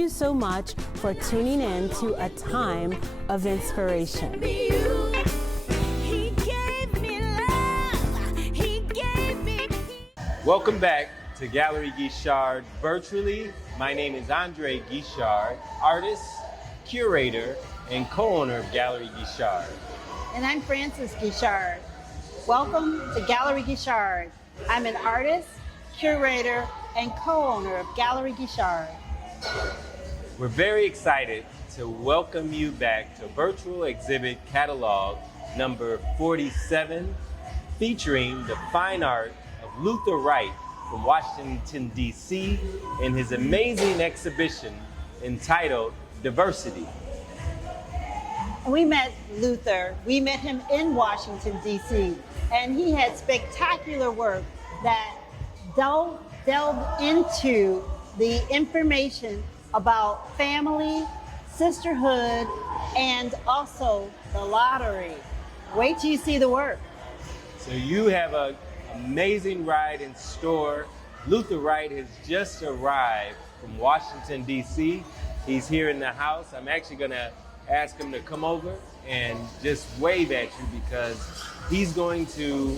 you so much for tuning in to A Time of Inspiration. Welcome back to Gallery Guichard virtually. My name is Andre Guichard, artist, curator, and co-owner of Gallery Guichard. And I'm Frances Guichard. Welcome to Gallery Guichard. I'm an artist, curator, and co-owner of Gallery Guichard. We're very excited to welcome you back to virtual exhibit catalog number 47, featuring the fine art of Luther Wright from Washington, D.C. in his amazing exhibition entitled Diversity. We met Luther. We met him in Washington, D.C., and he had spectacular work that delved into the information about family, sisterhood, and also the lottery. Wait till you see the work. So you have an amazing ride in store. Luther Wright has just arrived from Washington, D.C. He's here in the house. I'm actually going to ask him to come over and just wave at you because he's going to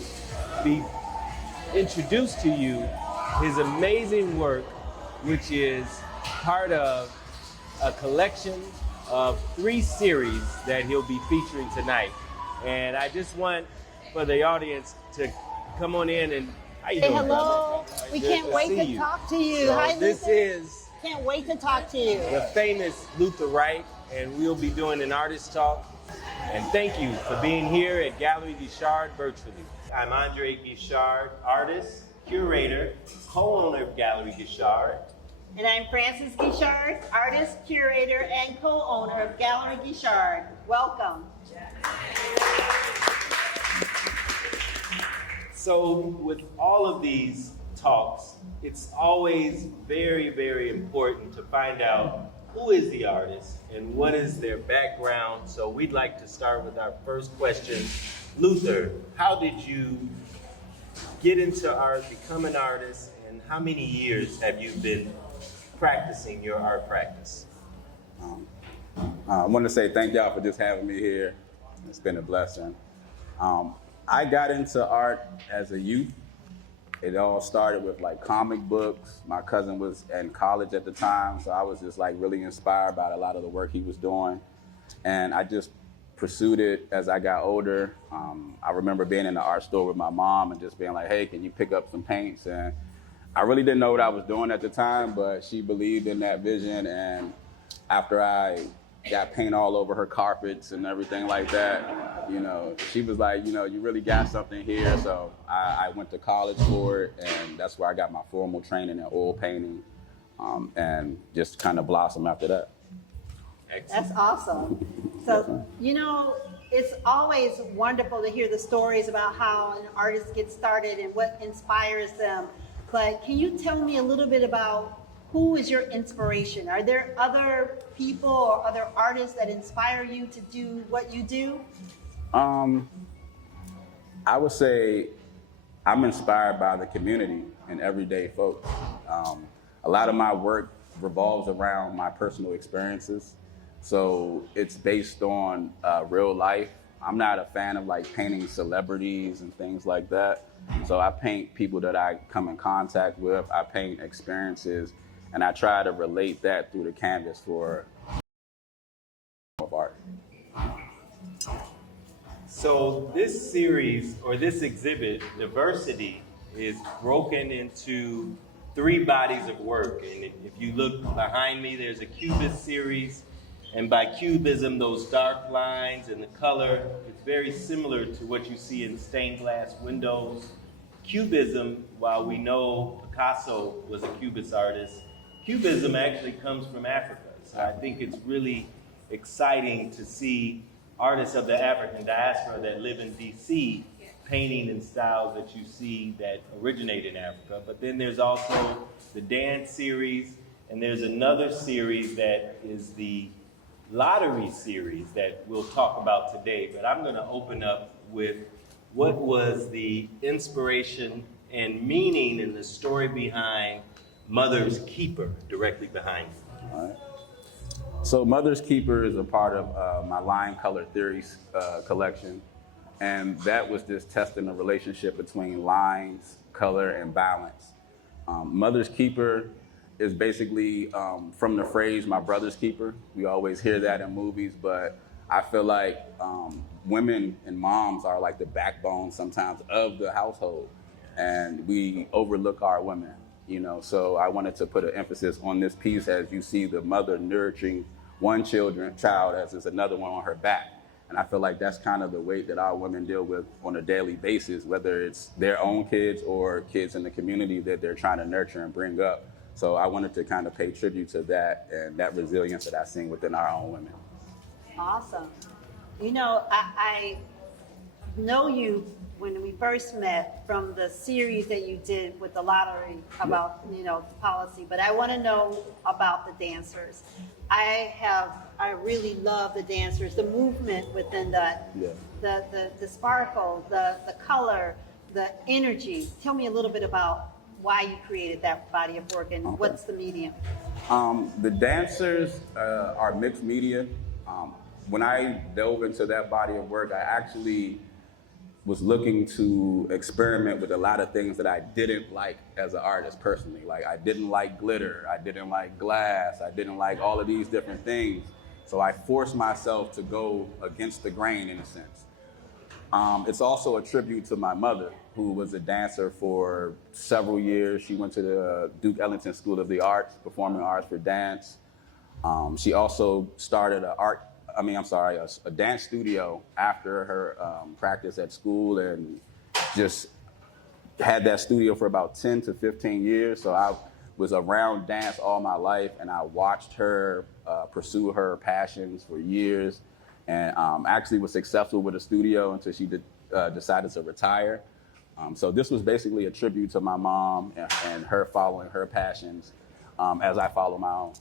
be introduced to you his amazing work, which is part of a collection of 3 series that he'll be featuring tonight. And I just want for the audience to come on in and say hello. We can't wait to talk to you. So Hi, this Luther. is Can't wait to talk to you. the famous Luther Wright, and we'll be doing an artist talk. And thank you for being here at Gallery Guichard virtually. I'm Andre Guichard, artist, curator, co-owner of Gallery Guichard. And I'm Frances Guichard, artist, curator, and co-owner of Gallery Guichard. Welcome. So with all of these talks, it's always very, very important to find out who is the artist and what is their background. So we'd like to start with our first question. Luther, how did you get into art, become an artist, and how many years have you been practicing your art practice? I want to say thank y'all for just having me here. It's been a blessing. I got into art as a youth. It all started with like comic books. My cousin was in college at the time, so I was just like really inspired by a lot of the work he was doing. And I just pursued it as I got older. I remember being in the art store with my mom and just being like, hey, can you pick up some paints? And I really didn't know what I was doing at the time, but she believed in that vision. And after I got paint all over her carpets and everything like that, you know, she was like, you know, you really got something here. So I went to college for it, and that's where I got my formal training in oil painting, and just kind of blossomed after that. Excellent. That's awesome. So, you know, it's always wonderful to hear the stories about how an artist gets started and what inspires them. But can you tell me a little bit about who is your inspiration? Are there other people or other artists that inspire you to do what you do? I would say I'm inspired by the community and everyday folks. A lot of my work revolves around my personal experiences. So it's based on real life. I'm not a fan of like painting celebrities and things like that. So I paint people that I come in contact with. I paint experiences, and I try to relate that through the canvas for art. So this series, or this exhibit, Diversity, is broken into 3 bodies of work. And if you look behind me, there's a Cubist series. And by cubism, those dark lines and the color, it's very similar to what you see in stained glass windows. Cubism, while we know Picasso was a Cubist artist, Cubism actually comes from Africa. So I think it's really exciting to see artists of the African diaspora that live in DC painting in styles that you see that originate in Africa. But then there's also the dance series, and there's another series that is the lottery series that we'll talk about today. But I'm going to open up with what was the inspiration and meaning and the story behind Mother's Keeper directly behind you. All right. So Mother's Keeper is a part of my line color theories collection. And that was just testing the relationship between lines, color, and balance. Mother's Keeper is basically from the phrase, my brother's keeper. We always hear that in movies, but I feel like women and moms are like the backbone sometimes of the household. And we overlook our women, you know. So I wanted to put an emphasis on this piece as you see the mother nurturing one child as is another one on her back. And I feel like that's kind of the weight that our women deal with on a daily basis, whether it's their own kids or kids in the community that they're trying to nurture and bring up. So I wanted to kind of pay tribute to that and that resilience that I've seen within our own women. Awesome. You know, I know you when we first met from the series that you did with the lottery about, you know, the policy, but I want to know about the dancers. I really love the dancers, the movement within that, the sparkle, the color, the energy. Tell me a little bit about why you created that body of work and what's the medium? The dancers are mixed media. When I dove into that body of work, I actually was looking to experiment with a lot of things that I didn't like as an artist personally. Like I didn't like glitter, I didn't like glass, I didn't like all of these different things. So I forced myself to go against the grain in a sense. It's also a tribute to my mother, who was a dancer for several years. She went to the Duke Ellington School of the Arts, Performing Arts for Dance. She also started a dance studio after her practice at school, and just had that studio for about 10 to 15 years. So I was around dance all my life, and I watched her pursue her passions for years, and actually was successful with the studio until she decided to retire. So this was basically a tribute to my mom and her following her passions as I follow my own.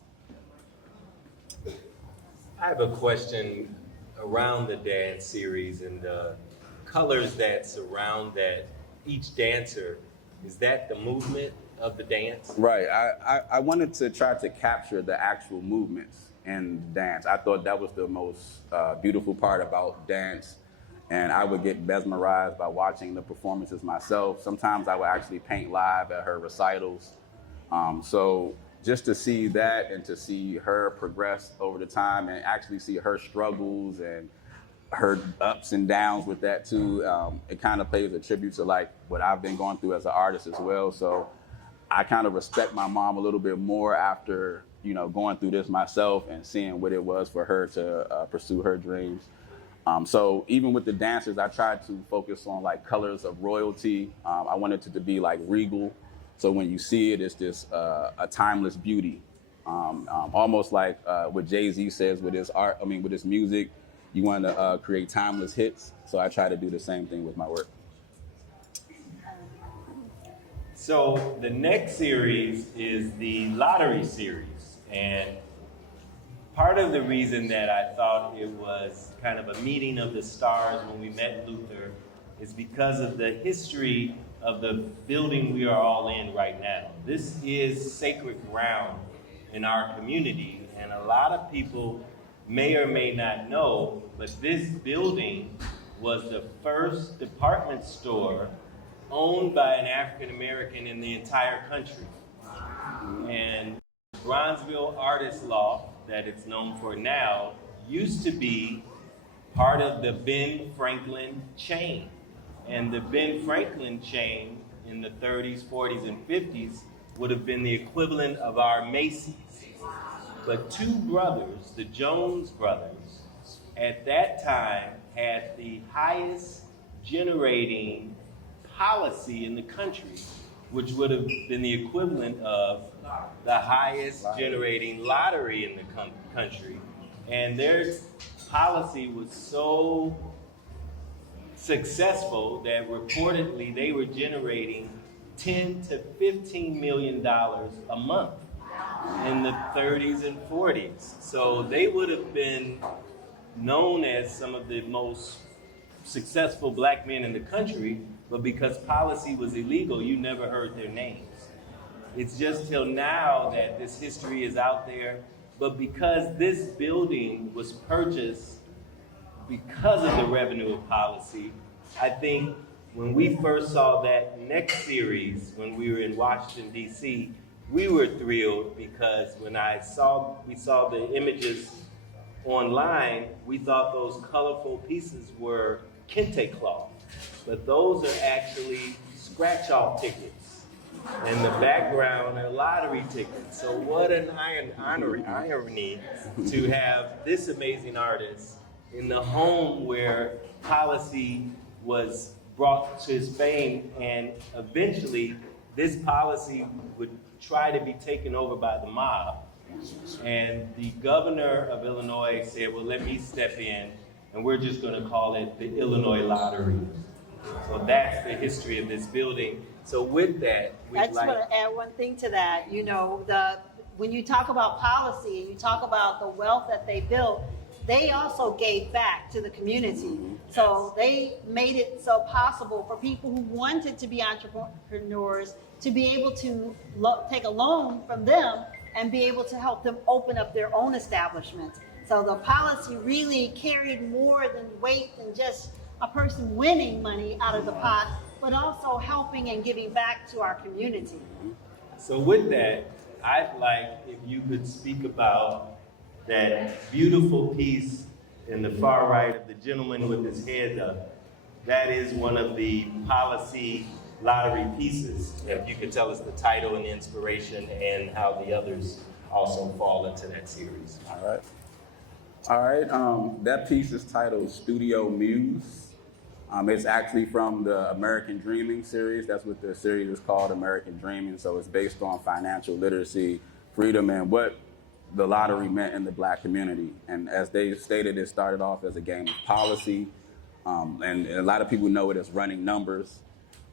I have a question around the dance series and the colors that surround that each dancer. Is that the movement of the dance? Right. I wanted to try to capture the actual movements in dance. I thought that was the most beautiful part about dance. And I would get mesmerized by watching the performances myself. Sometimes I would actually paint live at her recitals. So just to see that and to see her progress over the time and actually see her struggles and her ups and downs with that too, it kind of pays a tribute to like what I've been going through as an artist as well. So I kind of respect my mom a little bit more after, you know, going through this myself and seeing what it was for her to pursue her dreams. So even with the dancers, I tried to focus on like colors of royalty. I wanted it to be like regal. So when you see it, it's just a timeless beauty. Almost like what Jay-Z says with his art, with his music, you want to create timeless hits. So I try to do the same thing with my work. So the next series is the lottery series. And part of the reason that I thought it was kind of a meeting of the stars when we met Luther is because of the history of the building we are all in right now. This is sacred ground in our community, and a lot of people may or may not know, but this building was the first department store owned by an African American in the entire country. And Bronzeville Artist Loft, that it's known for now, used to be part of the Ben Franklin chain. And the Ben Franklin chain in the 30s, 40s, and 50s would have been the equivalent of our Macy's. But two brothers, the Jones brothers, at that time had the highest generating policy in the country, which would have been the equivalent of the highest generating lottery in the country. And their policy was so successful that reportedly they were generating $10 to $15 million a month in the 30s and 40s. So they would have been known as some of the most successful black men in the country, but because policy was illegal, you never heard their names. It's just till now that this history is out there, But because this building was purchased because of the revenue of policy, I think when we first saw that next series, when we were in Washington, D.C., we were thrilled because when we saw the images online, we thought those colorful pieces were kente cloth. But those are actually scratch-off tickets. In the background are lottery tickets. So what an irony to have this amazing artist in the home where policy was brought to his fame, and eventually this policy would try to be taken over by the mob. And the governor of Illinois said, well, let me step in, and we're just going to call it the Illinois Lottery. So that's the history of this building. So with that, I just want to add one thing to that. You know, when you talk about policy and you talk about the wealth that they built, they also gave back to the community. So they made it so possible for people who wanted to be entrepreneurs to be able to take a loan from them and be able to help them open up their own establishments. So the policy really carried more than weight than just a person winning money out of the pot, but also helping and giving back to our community. So with that, I'd like if you could speak about that beautiful piece in the far right of the gentleman with his head up. That is one of the policy lottery pieces. If you could tell us the title and the inspiration and how the others also fall into that series. All right. That piece is titled Studio Muse. It's actually from the American Dreaming series. That's what the series is called, American Dreaming. So it's based on financial literacy, freedom, and what the lottery meant in the Black community. And as they stated, it started off as a game of policy. And a lot of people know it as running numbers.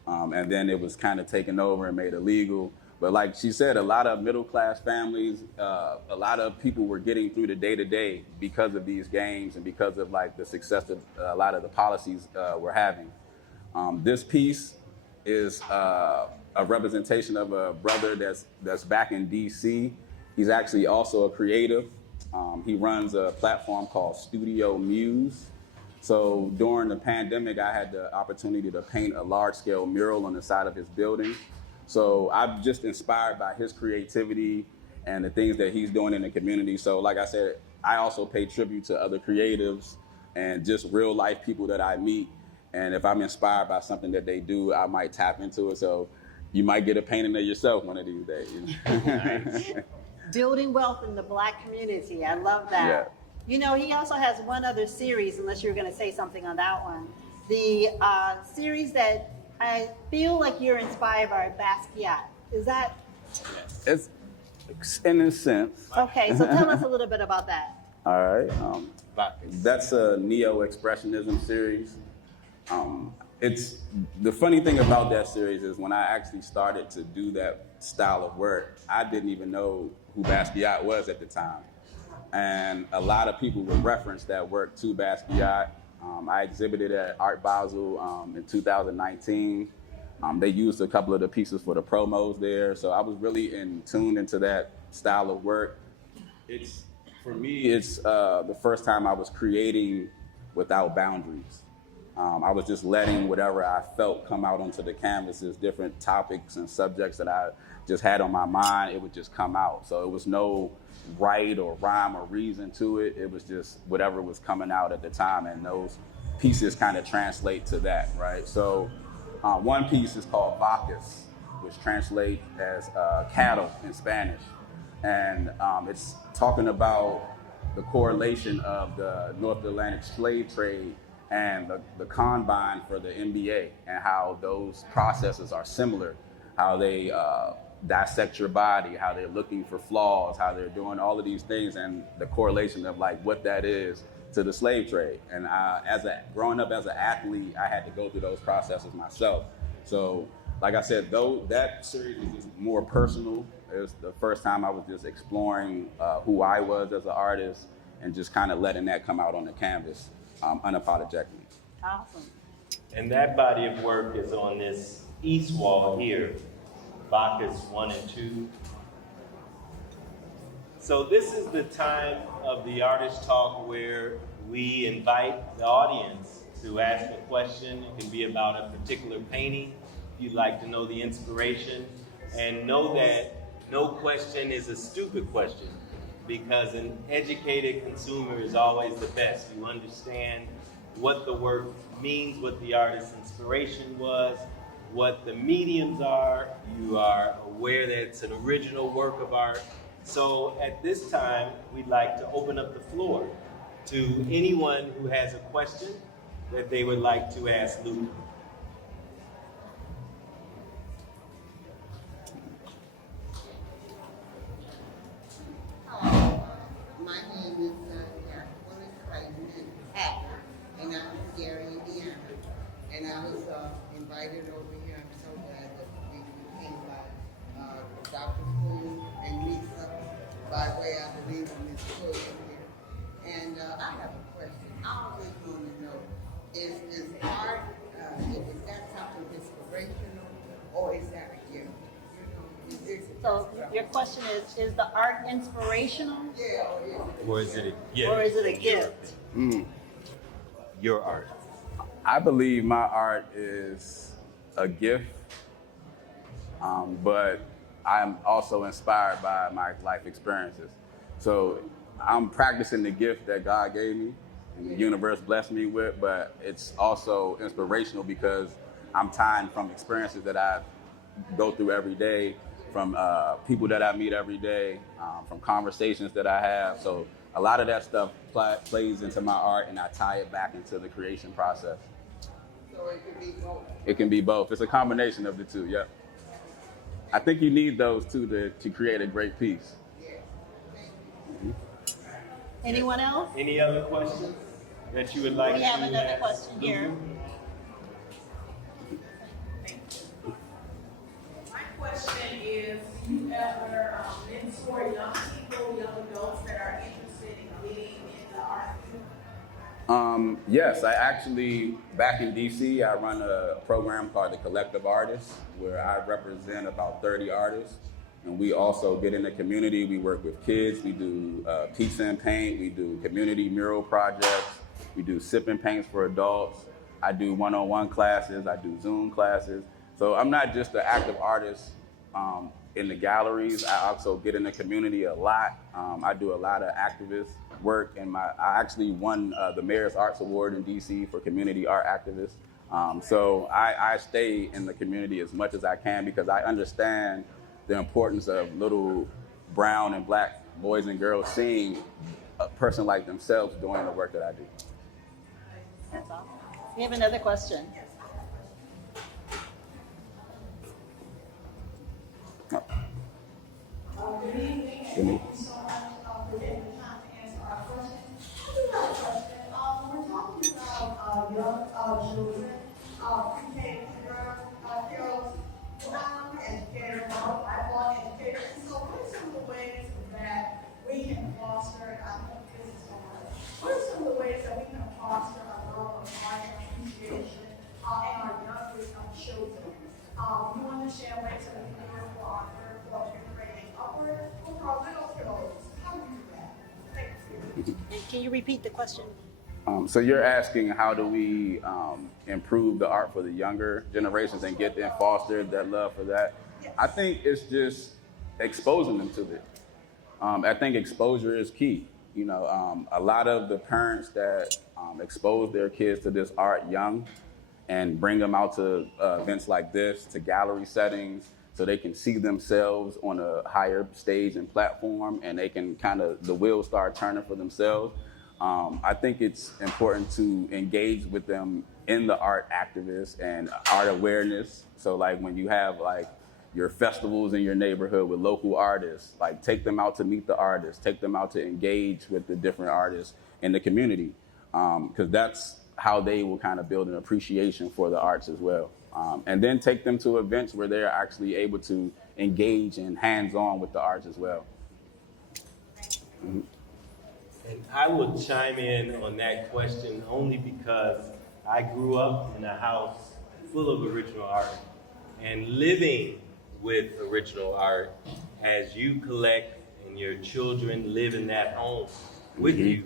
And then it was kind of taken over and made illegal. But like she said, a lot of middle-class families, a lot of people were getting through the day-to-day because of these games and because of like the success that a lot of the policies were having. This piece is a representation of a brother that's back in D.C. He's actually also a creative. He runs a platform called Studio Muse. So during the pandemic, I had the opportunity to paint a large-scale mural on the side of his building. So I'm just inspired by his creativity and the things that he's doing in the community. So like I said, I also pay tribute to other creatives and just real life people that I meet. And if I'm inspired by something that they do, I might tap into it. So you might get a painting of yourself one of these days. You know? Building wealth in the Black community. I love that. Yeah. You know, he also has one other series, unless you were going to say something on that one. The series that I feel like you're inspired by Basquiat. Is that? It's in a sense. Okay, so tell us a little bit about that. All right. That's a neo-expressionism series. It's the funny thing about that series is when I actually started to do that style of work, I didn't even know who Basquiat was at the time. And a lot of people would reference that work to Basquiat. I exhibited at Art Basel in 2019. They used a couple of the pieces for the promos there. So I was really tuned into that style of work. For me, it's the first time I was creating without boundaries. I was just letting whatever I felt come out onto the canvases, different topics and subjects that I just had on my mind, it would just come out. So it was no right or rhyme or reason to it. It was just whatever was coming out at the time, and those pieces kind of translate to that, right? So one piece is called Vacas, which translates as cattle in Spanish. And it's talking about the correlation of the North Atlantic slave trade and the combine for the NBA, and how those processes are similar, how they dissect your body, how they're looking for flaws, how they're doing all of these things, and the correlation of like what that is to the slave trade. And growing up as an athlete, I had to go through those processes myself. So like I said, though that series was just more personal. It was the first time I was just exploring who I was as an artist and just kind of letting that come out on the canvas unapologetically. Awesome. And that body of work is on this east wall here, Bacchus 1 and 2. So this is the time of the Artist Talk where we invite the audience to ask a question. It can be about a particular painting, if you'd like to know the inspiration, and know that no question is a stupid question, because an educated consumer is always the best. You understand what the work means, what the artist's inspiration was, what the mediums are. You are aware that it's an original work of art. So at this time, we'd like to open up the floor to anyone who has a question that they would like to ask Luther. My name is Hacker, and I'm from Gary, Indiana. And I was invited over here. I'm so glad that we came by Dr. Poole and Lisa by way, I believe, of Ms. Poole here. And I have a question. I always want to know, is art, is that something inspirational, or is that a gift? So your question is the art inspirational? Or is it a gift? Or is it a gift? Your art. I believe my art is a gift, but I'm also inspired by my life experiences. So I'm practicing the gift that God gave me and the universe blessed me with, but it's also inspirational because I'm tying from experiences that I go through every day, from people that I meet every day, from conversations that I have. So a lot of that stuff plays into my art, and I tie it back into the creation process. So it can be both. It can be both. It's a combination of the two, yeah. I think you need those two to create a great piece. Anyone else? Any other questions that you would like to We ask? have another question here. My question is, do you ever mentor young people, young adults that are interested in getting in the art field? Yes, I actually, back in DC, I run a program called the Collective Artists, where I represent about 30 artists. And we also get in the community. We work with kids. We do pizza and paint. We do community mural projects. We do sip and paints for adults. I do one-on-one classes. I do Zoom classes. So I'm not just an active artist in the galleries. I also get in the community a lot. I do a lot of activist work, and I actually won the Mayor's Arts Award in DC for community art activists. So I stay in the community as much as I can because I understand the importance of little brown and black boys and girls seeing a person like themselves doing the work that I do. That's awesome. We have another question. Good evening, and thank you so much for taking the time to answer our question. I do have a question. We're talking about young children, pre-K kindergarten girls, non-educated, lifelong educators. So what are some of the ways that we can foster, and I think this is so much, what are some of the ways that we can foster a love of art and appreciation in our young children? We want to share ways that we can do it for our third, fourth, fifth grade upward, or for our little kiddos. How do we do that? Thank you. And can you repeat the question? So you're asking how do we improve the art for the younger generations and get them fostered that love for that? I think it's just exposing them to it. I think exposure is key. You know, a lot of the parents that expose their kids to this art young and bring them out to events like this, to gallery settings, so they can see themselves on a higher stage and platform, and they can the wheels start turning for themselves. I think it's important to engage with them in the art activists and art awareness. So like when you have like your festivals in your neighborhood with local artists, like take them out to meet the artists, take them out to engage with the different artists in the community. Because that's how they will kind of build an appreciation for the arts as well. And then take them to events where they're actually able to engage and hands-on with the arts as well. Mm-hmm. And I will chime in on that question only because I grew up in a house full of original art, and living with original art as you collect and your children live in that home with you,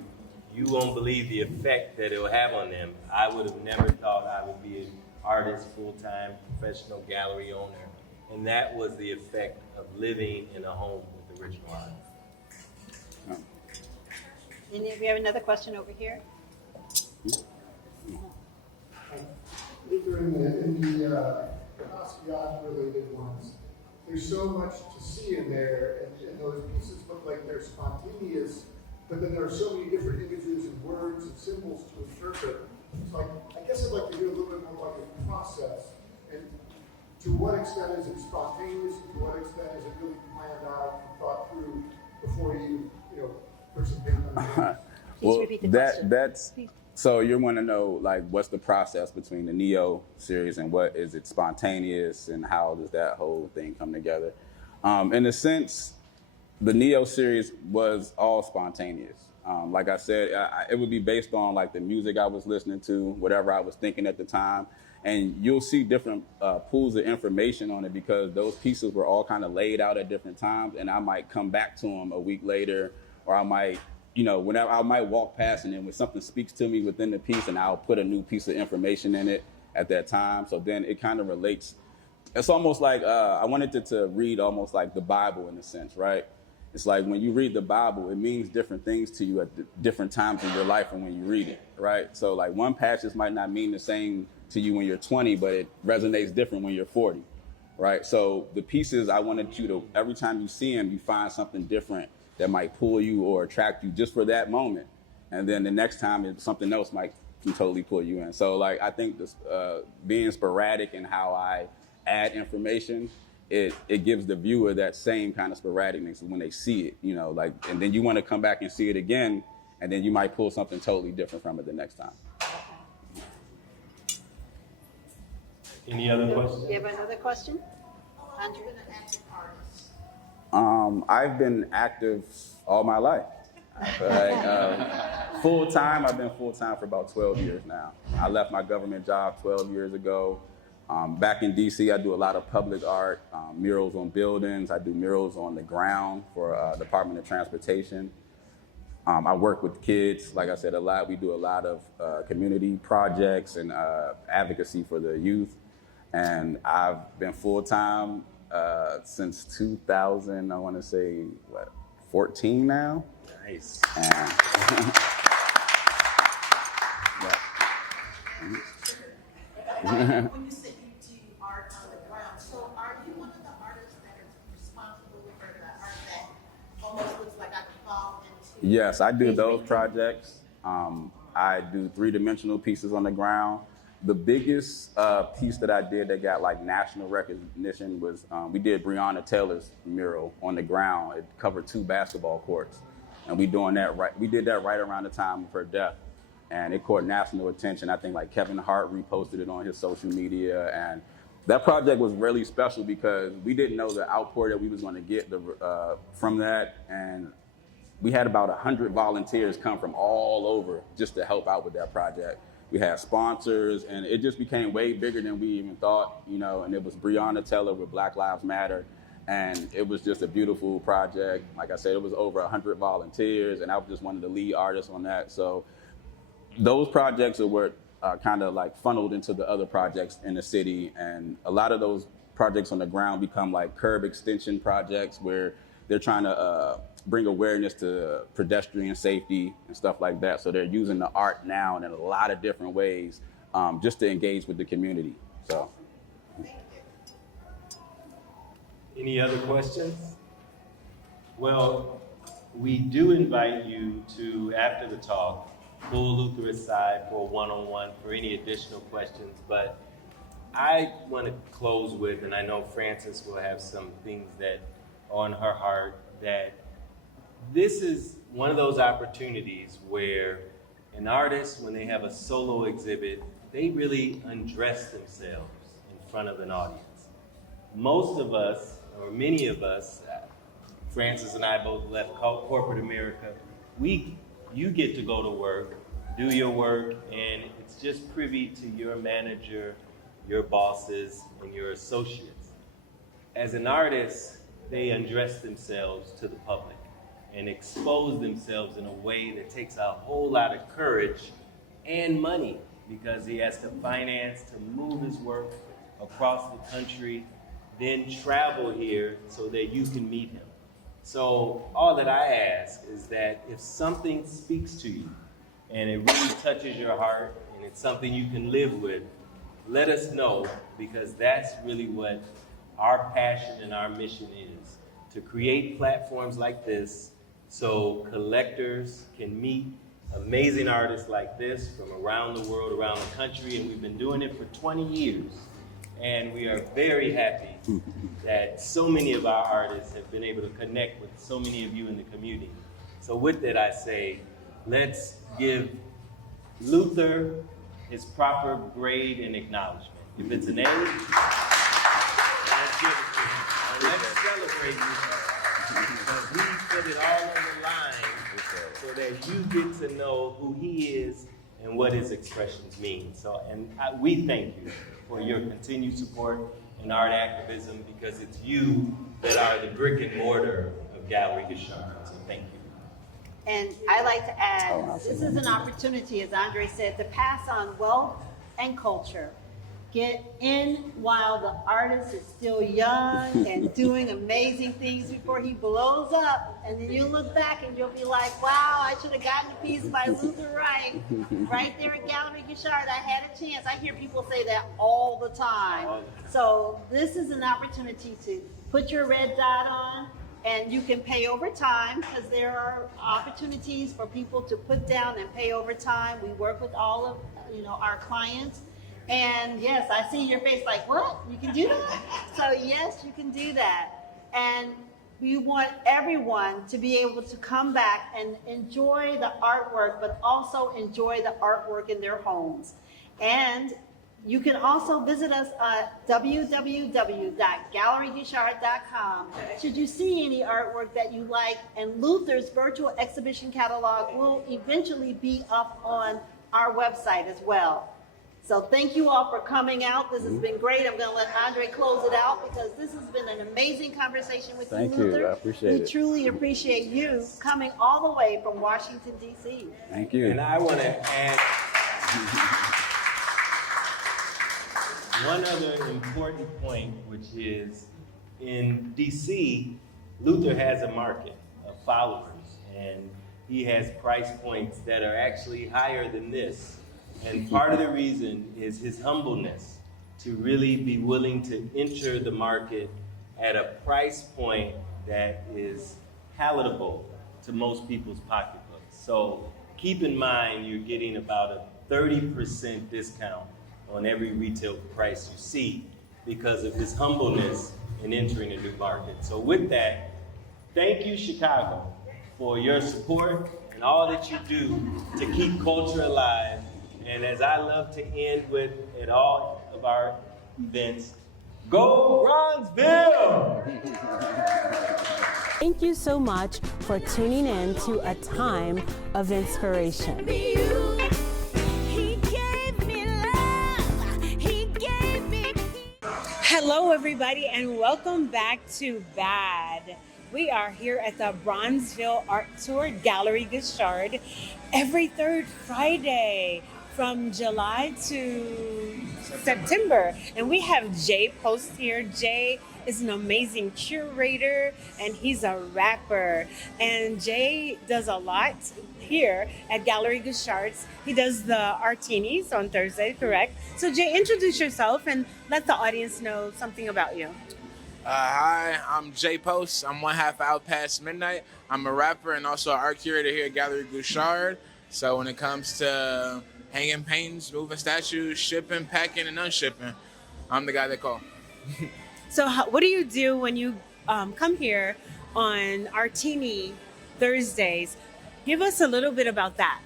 you won't believe the effect that it will have on them. I would have never thought I would be an artist, full-time, professional gallery owner. And that was the effect of living in a home with original art. And we have another question over here. Luther, in the Basquiat-related ones, there's so much to see in there, and those pieces look like they're spontaneous, but then there are so many different images and words and symbols to interpret. So I guess I'd like to hear a little bit more about your process, and to what extent is it spontaneous, and to what extent is it really planned out and thought through before you put some paint on it? Please repeat the question. That's so you want to know like what's the process between the Neo series and what is it spontaneous and how does that whole thing come together? In a sense, the Neo series was all spontaneous. Like I said, it would be based on like the music I was listening to, whatever I was thinking at the time. And you'll see different pools of information on it because those pieces were all kind of laid out at different times. And I might come back to them a week later, or I might, whenever I might walk past and then when something speaks to me within the piece and I'll put a new piece of information in it at that time. So then it kind of relates. It's almost like I wanted it to read almost like the Bible in a sense, right? It's like when you read the Bible, it means different things to you at different times in your life and when you read it, right? So like one passage might not mean the same to you when you're 20, but it resonates different when you're 40, right? So the pieces, I wanted you to, every time you see them, you find something different that might pull you or attract you just for that moment. And then the next time, something else might totally pull you in. So like, I think this, being sporadic in how I add information, it gives the viewer that same kind of sporadicness when they see it, and then you want to come back and see it again, and then you might pull something totally different from it the next time. Any other questions? You have another question? Andrew? I've been active all my life. Full-time, I've been full-time for about 12 years now. I left my government job 12 years ago. Back in DC, I do a lot of public art, murals on buildings. I do murals on the ground for Department of Transportation. I work with kids, like I said, a lot. We do a lot of community projects and advocacy for the youth. And I've been full-time since 2000, I want to say, 14 now? Nice. And, When you say you do art on the ground, so are you one of the artists that is responsible for the art that almost looks like I could fall into? Yes, I do those projects. I do three-dimensional pieces on the ground. The biggest piece that I did that got like national recognition was we did Breonna Taylor's mural on the ground. It covered 2 basketball courts, and we did that right around the time of her death, and it caught national attention. I think like Kevin Hart reposted it on his social media, and that project was really special because we didn't know the outpour that we was going to get from that, and we had about 100 volunteers come from all over just to help out with that project. We had sponsors, and it just became way bigger than we even thought, and it was Breonna Taylor with Black Lives Matter, and it was just a beautiful project. Like I said, it was over 100 volunteers, and I was just one of the lead artists on that. So those projects are what kind of like funneled into the other projects in the city, and a lot of those projects on the ground become like curb extension projects where they're trying to bring awareness to pedestrian safety and stuff like that. So they're using the art now in a lot of different ways just to engage with the community. So. Any other questions? Well, we do invite you to, after the talk, pull Luther aside for a one-on-one for any additional questions. But I want to close with, and I know Frances will have some things that are on her heart, that this is one of those opportunities where an artist, when they have a solo exhibit, they really undress themselves in front of an audience. Most of us, or many of us, Frances and I both left corporate America, you get to go to work, do your work, and it's just privy to your manager, your bosses, and your associates. As an artist, they undress themselves to the public. and expose themselves in a way that takes a whole lot of courage and money, because he has to finance to move his work across the country, then travel here so that you can meet him. So all that I ask is that if something speaks to you and it really touches your heart and it's something you can live with, let us know, because that's really what our passion and our mission is, to create platforms like this so collectors can meet amazing artists like this from around the world, around the country, and we've been doing it for 20 years. And we are very happy that so many of our artists have been able to connect with so many of you in the community. So with that, I say, let's give Luther his proper grade and acknowledgement. If it's an A, let's give it to him. And let's celebrate Luther, because he put it all on the line so that you get to know who he is and what his expressions mean. So, we thank you for your continued support in art activism, because it's you that are the brick and mortar of Gallery Guichard. So thank you. And I like to add, this is an opportunity, as Andre said, to pass on wealth and culture. Get in while the artist is still young and doing amazing things before he blows up. And then you look back and you'll be like, wow, I should have gotten a piece by Luther Wright right there at Gallery Guichard. I had a chance. I hear people say that all the time. So this is an opportunity to put your red dot on, and you can pay over time, because there are opportunities for people to put down and pay over time. We work with all of our clients. And yes, I see your face like, what? You can do that? So yes, you can do that. And we want everyone to be able to come back and enjoy the artwork, but also enjoy the artwork in their homes. And you can also visit us at www.galleryguichard.com. Should you see any artwork that you like, and Luther's virtual exhibition catalog will eventually be up on our website as well. So thank you all for coming out. This has been great. I'm going to let Andre close it out, because this has been an amazing conversation with you, Luther. Thank you. I appreciate it. We truly appreciate you coming all the way from Washington, D.C. Thank you. And I want to add one other important point, which is in D.C., Luther has a market of followers, and he has price points that are actually higher than this. And part of the reason is his humbleness to really be willing to enter the market at a price point that is palatable to most people's pocketbooks. So keep in mind you're getting about a 30% discount on every retail price you see because of his humbleness in entering a new market. So with that, thank you, Chicago, for your support and all that you do to keep culture alive. And as I love to end with at all of our events, go Bronzeville! Thank you so much for tuning in to a time of inspiration. Hello, everybody, and welcome back to BAD. We are here at the Bronzeville Art Tour Gallery Guichard every third Friday from July to September. And we have Jay Post here. Jay is an amazing curator, and he's a rapper. And Jay does a lot here at Gallery Guichards. He does the Artinis on Thursday, correct? So Jay, introduce yourself and let the audience know something about you. Hi, I'm Jay Post. I'm 1/2 out past midnight. I'm a rapper and also an art curator here at Gallery Guichard. So when it comes to hanging paintings, moving statues, shipping, packing, and unshipping, I'm the guy they call. So what do you do when you come here on Artini Thursdays? Give us a little bit about that.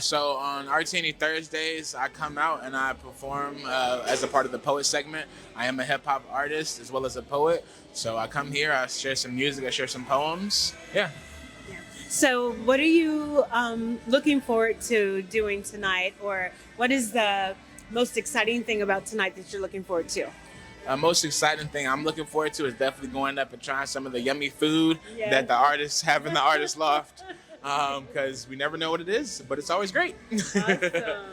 So on Artini Thursdays, I come out and I perform as a part of the poet segment. I am a hip hop artist as well as a poet. So I come here, I share some music, I share some poems. Yeah. So what are you looking forward to doing tonight, or what is the most exciting thing about tonight that you're looking forward to? most exciting thing I'm looking forward to is definitely going up and trying some of the yummy food that the artists have in the artist loft. Because we never know what it is, but it's always great. Awesome.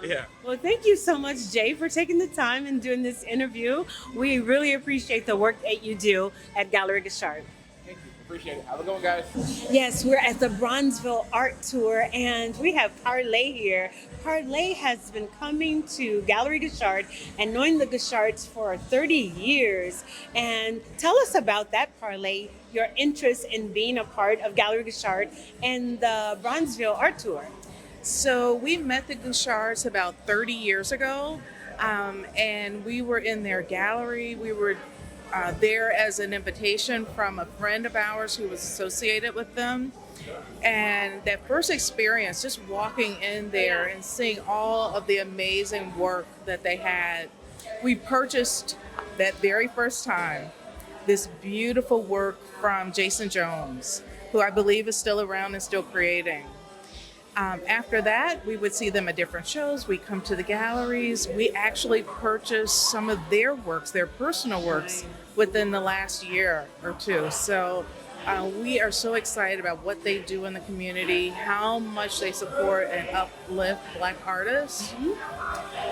Yeah. Well, thank you so much, Jay, for taking the time and doing this interview. We really appreciate the work that you do at Gallery Guichard. Thank you. Appreciate it. Have a good one, guys. Yes, we're at the Bronzeville Art Tour, and we have Parlay here. Parlay has been coming to Gallery Guichard and knowing the Guichards for 30 years. And tell us about that, Parlay, your interest in being a part of Gallery Guichard and the Bronzeville Art Tour. So we met the Guichards about 30 years ago, and we were in their gallery. We were there as an invitation from a friend of ours who was associated with them. And that first experience, just walking in there and seeing all of the amazing work that they had, we purchased that very first time this beautiful work from Jason Jones, who I believe is still around and still creating. After that, we would see them at different shows. We come to the galleries. We actually purchased some of their works, their personal works, within the last year or two. So we are so excited about what they do in the community, how much they support and uplift Black artists.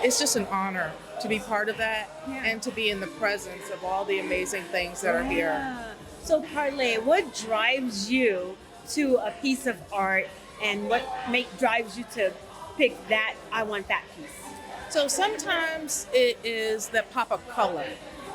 It's just an honor to be part of that and to be in the presence of all the amazing things that are here. So Parlay, what drives you to a piece of art, and what drives you to pick that, I want that piece? So sometimes it is that pop of color.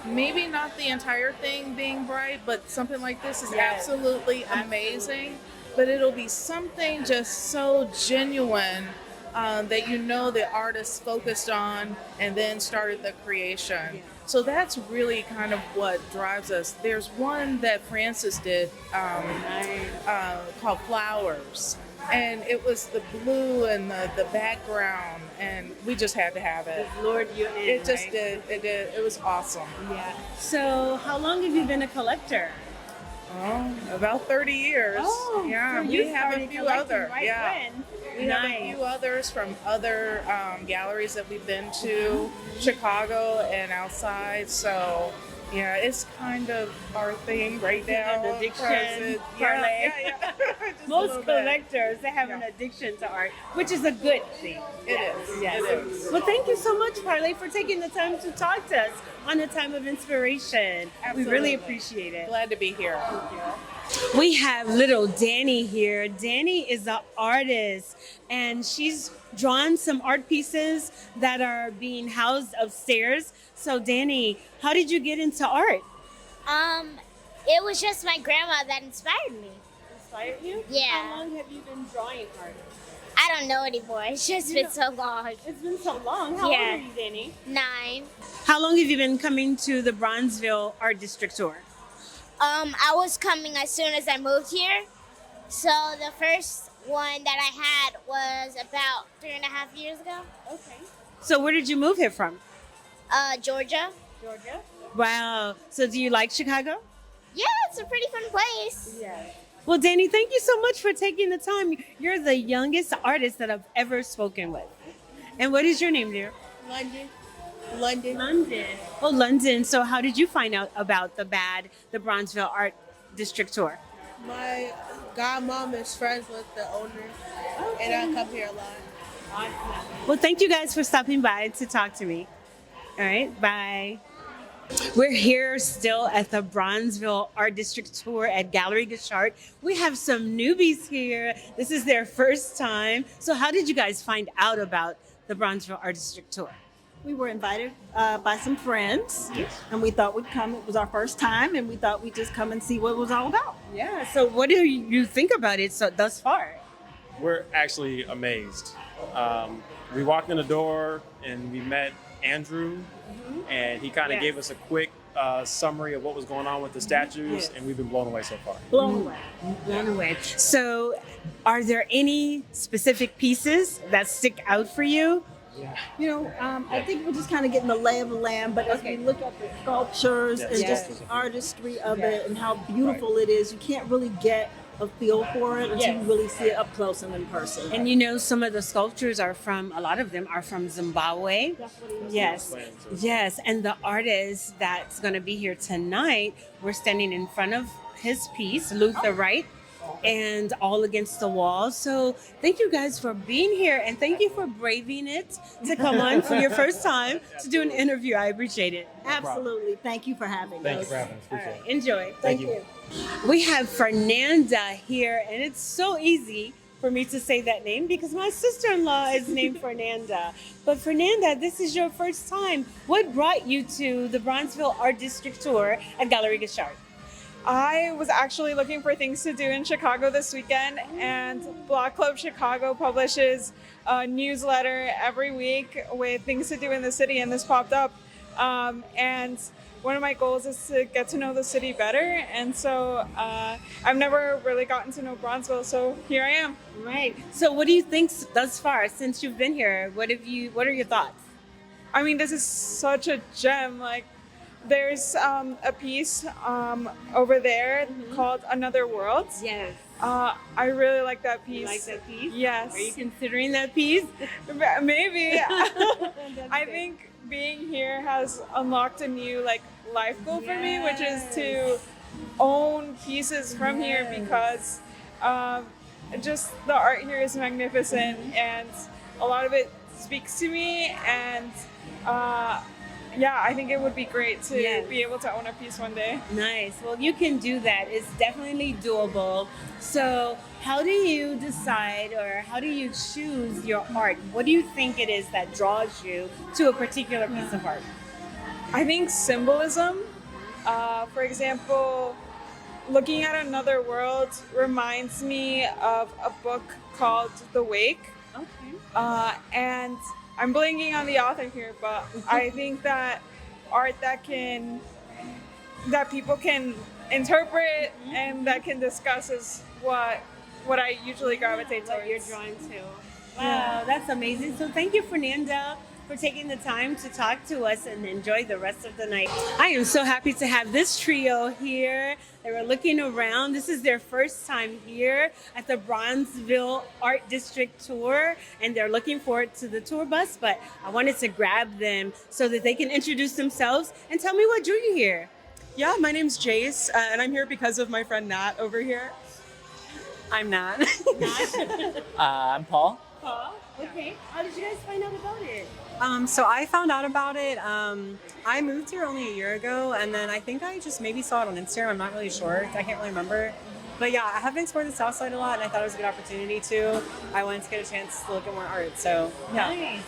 Maybe not the entire thing being bright, but something like this is absolutely amazing. But it'll be something just so genuine that you know the artist focused on and then started the creation. So that's really kind of what drives us. There's one that Francis did called Flowers. And it was the blue and the background, and we just had to have it. Lord, you in, It just right? did. It did. It was awesome. Yeah. So how long have you been a collector? Oh, about 30 years. Oh, yeah. so We you have a started few collecting other. right Yeah. when? We have a few others from other galleries that we've been to, Chicago and outside. So, yeah, it's kind of our thing right now. An addiction, Present. Parlay. Yeah. Just a Most little bit. collectors, they have an addiction to art, which is a good thing. It is. Yes. It is. Well, thank you so much, Parlay, for taking the time to talk to us on a time of inspiration. Absolutely. We really appreciate it. Glad to be here. We have little Danny here. Danny is an artist, and she's drawn some art pieces that are being housed upstairs. So, Danny, how did you get into art? It was just my grandma that inspired me. Inspired you? Yeah. How long have you been drawing art? I don't know anymore. It's just been so long. It's been so long. How Yeah. old are you, Danny? 9. How long have you been coming to the Bronzeville Art District Tour? I was coming as soon as I moved here. So the first one that I had was about 3.5 years ago. Okay. So where did you move here from? Georgia. Georgia. Wow. So do you like Chicago? Yeah, it's a pretty fun place. Yeah. Well, Danny, thank you so much for taking the time. You're the youngest artist that I've ever spoken with. And what is your name, dear? London. London. Oh, London. So how did you find out about the Bronzeville Art District Tour? My godmom is friends with the owner, and I come here a lot. Awesome. Well, thank you guys for stopping by to talk to me. All right, bye. We're here still at the Bronzeville Art District Tour at Gallery Guichard. We have some newbies here. This is their first time. So how did you guys find out about the Bronzeville Art District Tour? We were invited by some friends, and we thought we'd come. It was our first time, and we thought we'd just come and see what it was all about. Yeah, so what do you think about it thus far? We're actually amazed. We walked in the door, and we met Andrew, and he kind of gave us a quick summary of what was going on with the statues, and we've been blown away so far. Blown away. So are there any specific pieces that stick out for you? You know, I think we're just kind of getting the lay of the land, but as we look at the sculptures and just the artistry of it and how beautiful it is, you can't really get a feel for it until Yes. you really see it up close and in person. And you know, some of the sculptures are from, a lot of them are from Zimbabwe. That's what it is. Yes, yes. And the artist that's going to be here tonight, we're standing in front of his piece, Luther Wright, and All Against the Wall. So thank you guys for being here, and thank you for braving it to come on for your first time to do an interview. I appreciate it. Absolutely. Thank you for having Thank you us. for having us. All Appreciate right, enjoy. Thank you. We have Fernanda here, and it's so easy for me to say that name because my sister-in-law is named Fernanda. But Fernanda, this is your first time. What brought you to the Bronzeville Art District Tour at Gallery Guichard? I was actually looking for things to do in Chicago this weekend, and Block Club Chicago publishes a newsletter every week with things to do in the city, and this popped up. And one of my goals is to get to know the city better, and so I've never really gotten to know Bronzeville, so here I am. Right. So what do you think thus far since you've been here? What are your thoughts? I mean, this is such a gem. Like, there's a piece over there called Another World. Yes. I really like that piece. You like that piece? Yes. Are you considering that piece? Maybe. I think being here has unlocked a new life goal for me, which is to own pieces from here because just the art here is magnificent and a lot of it speaks to me, and yeah, I think it would be great to be able to own a piece one day. Nice. Well, you can do that. It's definitely doable. So how do you decide, or how do you choose your art? What do you think it is that draws you to a particular piece of art? I think symbolism. For example, looking at Another World reminds me of a book called The Wake. Okay. And I'm blanking on the author here, but I think that art that people can interpret and that can discuss is what I usually gravitate towards. What you're drawn to. Wow, that's amazing. So thank you, Fernanda, for taking the time to talk to us, and enjoy the rest of the night. I am so happy to have this trio here. They were looking around. This is their first time here at the Bronzeville Art District Tour, and they're looking forward to the tour bus, but I wanted to grab them so that they can introduce themselves and tell me what drew you here. Yeah, my name's Jace, and I'm here because of my friend Nat over here. I'm Nat. I'm Paul. Paul, okay. How did you guys find out about it? So I found out about it. I moved here only a year ago, and then I think I just maybe saw it on Instagram. I'm not really sure. I can't really remember. But yeah, I haven't explored the South Side a lot, and I thought it was a good opportunity too. I wanted to get a chance to look at more art. So yeah. Nice.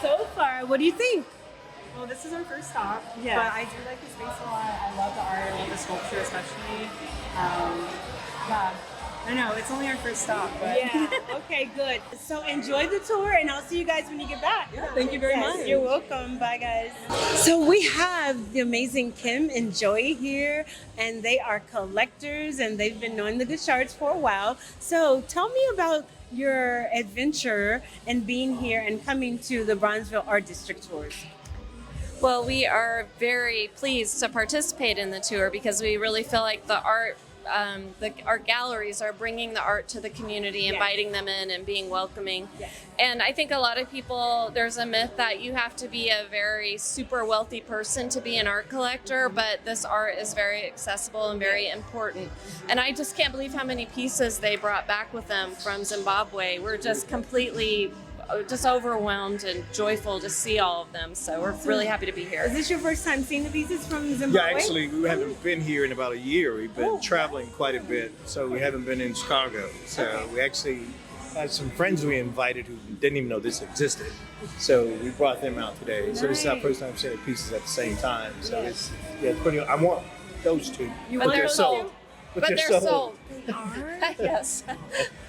So far, what do you think? Well, this is our first stop. Yeah. But I do like the space a lot. I love the art. I love the sculpture, especially. Yeah. I know, it's only our first stop, but... Yeah, okay, good. So enjoy the tour, and I'll see you guys when you get back. Yeah, thank you very much. You're welcome. Bye, guys. So we have the amazing Kim and Joy here, and they are collectors, and they've been knowing the Guichards for a while. So tell me about your adventure and being here and coming to the Bronzeville Art District Tours. Well, we are very pleased to participate in the tour because we really feel like the art galleries are bringing the art to the community, inviting them in and being welcoming. Yes. And I think a lot of people, there's a myth that you have to be a very super wealthy person to be an art collector, but this art is very accessible and very important. And I just can't believe how many pieces they brought back with them from Zimbabwe. We're just completely overwhelmed and joyful to see all of them. So we're really happy to be here. Is this your first time seeing the pieces from Zimbabwe? Yeah, actually, we haven't been here in about a year. We've been traveling quite a bit, so we haven't been in Chicago. So we actually had some friends we invited who didn't even know this existed. So we brought them out today. So this is our first time seeing the pieces at the same time. So it's pretty. I want those two. But they're sold. But they're sold. Yes.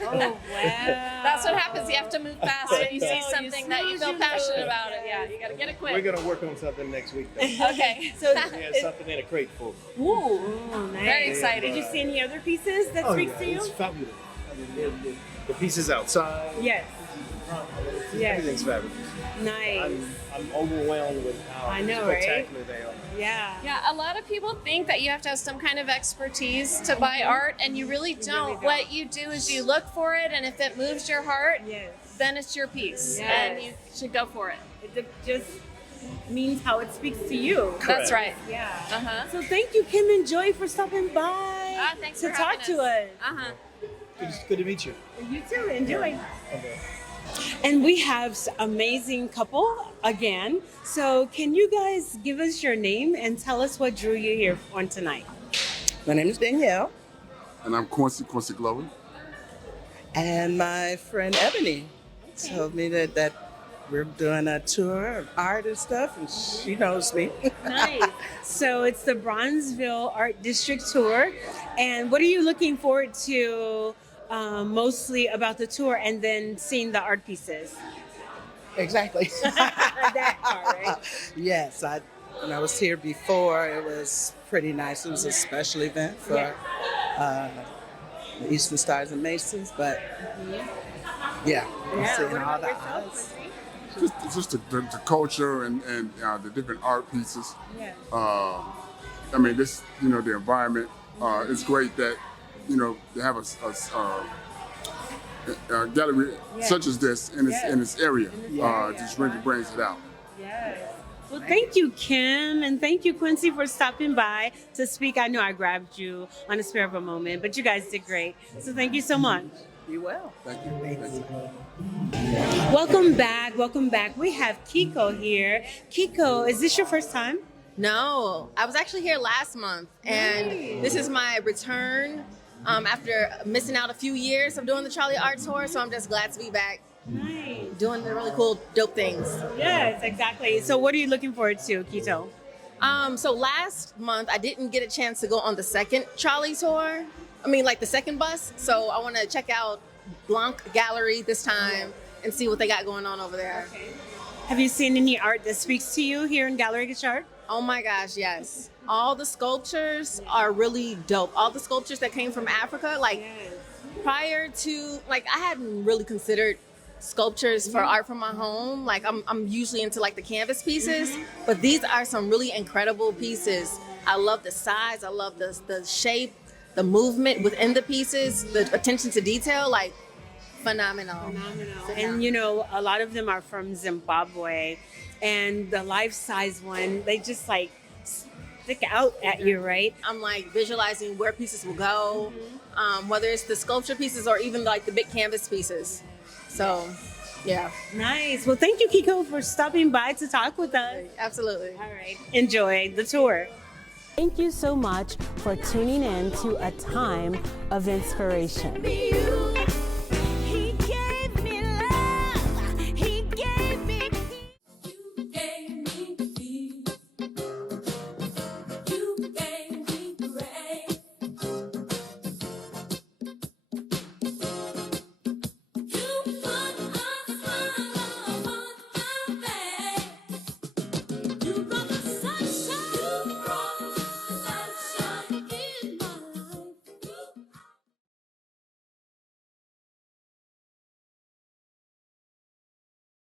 Oh, wow. That's what happens. You have to move fast when you see something that you feel passionate about it. Yeah, you got to get it quick. We're going to work on something next week, though. Okay. So we have something in a crate for. Ooh, nice. Very excited. Did you see any other pieces that speak to you? It's fabulous. I mean, the pieces outside. Yes. Yes. Everything's fabulous. Nice. I'm overwhelmed with how I know, right? spectacular they are. Yeah. Yeah, a lot of people think that you have to have some kind of expertise to buy art, and you really don't. What you do is you look for it, and if it moves your heart, then it's your piece, and you should go for it. It just means how it speaks to you. That's right. Yeah. Uh-huh. So thank you, Kim and Joy, for stopping by Thanks to for talk having to us. Uh-huh. Good to meet you. You too. Enjoy. Yeah. Okay. And we have an amazing couple again. So can you guys give us your name and tell us what drew you here on tonight? My name is Danielle. And I'm Quincy Glover. And my friend Ebony told me that we're doing a tour of art and stuff, and she knows me. Nice. So it's the Bronzeville Art District Tour. And what are you looking forward to mostly about the tour and then seeing the art pieces? Exactly. That part, right? Yes, when I was here before, it was pretty nice. It was a special event for the Eastern Stars and Masons, but I'm seeing all the arts. Just the culture and the different art pieces. Yeah. I mean, this, the environment. It's great that, they have a gallery such as this in this area. Just really brings it out. Yes. Well, thank you, Kim, and thank you, Quincy, for stopping by to speak. I know I grabbed you on a spare of a moment, but you guys did great. So thank you so much. You will. Thank you. Welcome back. We have Kiko here. Kiko, is this your first time? No, I was actually here last month, and this is my return after missing out a few years of doing the Charlie Art Tour, so I'm just glad to be back. Nice. Doing the really cool, dope things. Yes, exactly. So what are you looking forward to, Kito? So last month, I didn't get a chance to go on the second Charlie tour. The second bus. So I want to check out Blanc Gallery this time and see what they got going on over there. Okay. Have you seen any art that speaks to you here in Gallery Guichard? Oh my gosh, yes. All the sculptures are really dope. All the sculptures that came from Africa, prior to, I hadn't really considered sculptures for art from my home. I'm usually into the canvas pieces, but these are some really incredible pieces. I love the size, I love the shape, the movement within the pieces, the attention to detail, phenomenal. And a lot of them are from Zimbabwe, and the life-size one, they just stick out at you, right? I'm visualizing where pieces will go, whether it's the sculpture pieces or even the big canvas pieces. So, yeah. Nice. Well, thank you, Kiko, for stopping by to talk with us. Absolutely. All right. Enjoy the tour. Thank you so much for tuning in to A Time of Inspiration.